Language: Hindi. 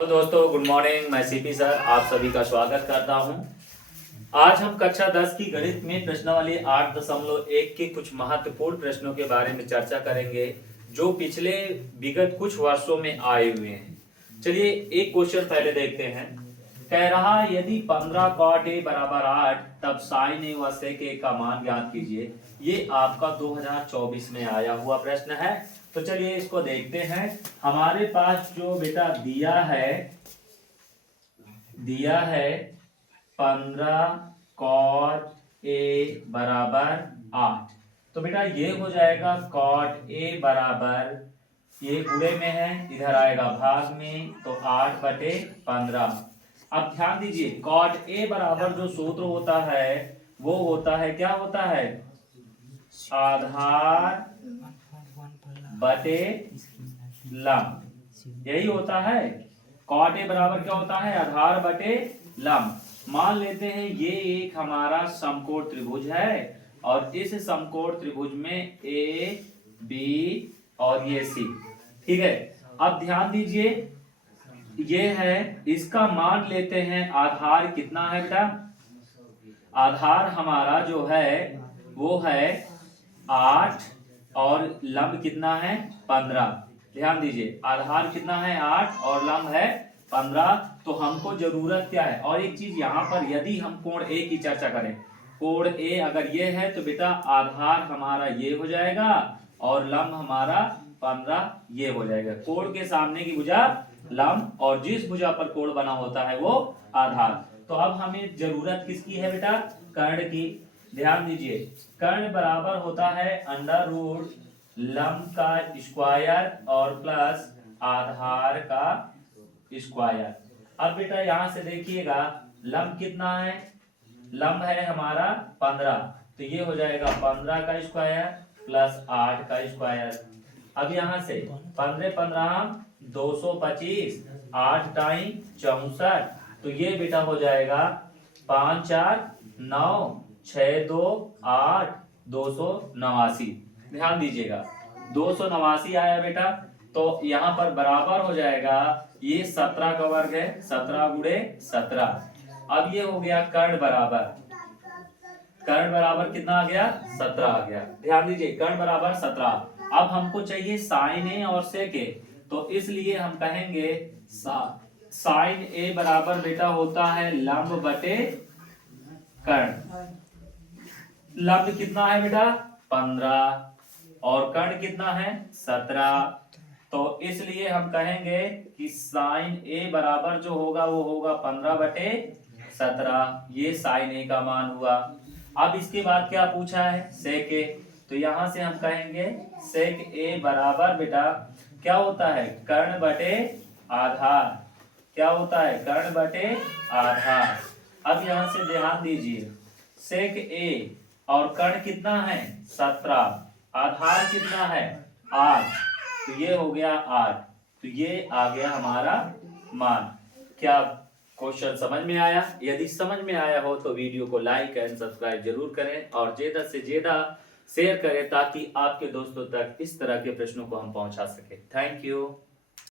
तो दोस्तों गुड मॉर्निंग, मैं सीपी सर आप सभी का स्वागत करता हूं। आज हम कक्षा 10 की गणित में प्रश्नावली 8.1 के कुछ महत्वपूर्ण प्रश्नों के बारे में चर्चा करेंगे जो पिछले विगत कुछ वर्षों में आए हुए हैं। चलिए एक क्वेश्चन पहले देखते हैं। कह रहा यदि 15 cot a बराबर 8 तब sin a व sec a का मान ज्ञात कीजिए। ये आपका 2024 में आया हुआ प्रश्न है। तो चलिए इसको देखते हैं। हमारे पास जो बेटा दिया है 15 cot a बराबर 8। तो बेटा ये हो जाएगा cot a बराबर, ये गुणे में है, इधर आएगा भाग में, तो 8/15। अब ध्यान दीजिए cot a बराबर जो सूत्र होता है वो होता है, क्या होता है, आधार बटे लंब। यही होता है। cot a बराबर क्या होता है, आधार बटे लंब। मान लेते हैं ये एक हमारा समकोण त्रिभुज है और इस समकोण त्रिभुज में ए बी और ये सी, ठीक है। अब ध्यान दीजिए ये है, इसका मान लेते हैं आधार कितना है बेटा, आधार हमारा जो है वो है 8 और लंब कितना है 15। ध्यान दीजिए आधार कितना है 8 और लंब है 15। तो हमको जरूरत क्या है, और एक चीज यहाँ पर यदि हम कोण ए की चर्चा करें, कोण ए अगर ये है तो बेटा आधार हमारा ये हो जाएगा और लंब हमारा 15 ये हो जाएगा। कोण के सामने की भुजा लंब और जिस भुजा पर कोण बना होता है वो आधार। तो अब हमें जरूरत किसकी है बेटा, कर्ण की। ध्यान दीजिए कर्ण बराबर होता है अंडर रूट लंब का स्क्वायर और प्लस आधार का स्क्वायर। अब बेटा यहां से देखिएगा लंब कितना है, लंब है हमारा 15, तो ये हो जाएगा 15 का स्क्वायर प्लस 8 का स्क्वायर। अब यहां से 15 225, 8 टाइम 64, तो ये बेटा हो जाएगा 5 4 9 6 2 8 289। ध्यान दीजिएगा 289 आया बेटा। तो यहाँ पर बराबर हो जाएगा, ये 17 का वर्ग है, 17 गुणे 17। अब ये हो गया कर्ण बराबर, कर्ण बराबर कितना आ गया 17 आ गया। ध्यान दीजिए कर्ण बराबर 17। अब हमको चाहिए साइन ए और सेक ए, तो इसलिए हम कहेंगे साइन ए बराबर बेटा होता है लंब बटे कर्ण। लंब कितना है बेटा 15 और कर्ण कितना है 17। तो इसलिए हम कहेंगे कि साइन ए बराबर जो होगा वो होगा 15/17। ये साइन ए का मान हुआ। अब इसके बाद क्या पूछा है, सेक ए। तो यहां से हम कहेंगे सेक ए बराबर बेटा क्या होता है, कर्ण बटे आधार। क्या होता है, कर्ण बटे आधार। अब यहां से ध्यान दीजिए सेक ए और कर्ण कितना है 17, आधार कितना है 8, तो ये हो गया 8। तो ये आ गया हमारा मान। क्या क्वेश्चन समझ में आया? यदि समझ में आया हो तो वीडियो को लाइक एंड सब्सक्राइब जरूर करें और ज्यादा से ज्यादा शेयर करें ताकि आपके दोस्तों तक इस तरह के प्रश्नों को हम पहुंचा सके। Thank you.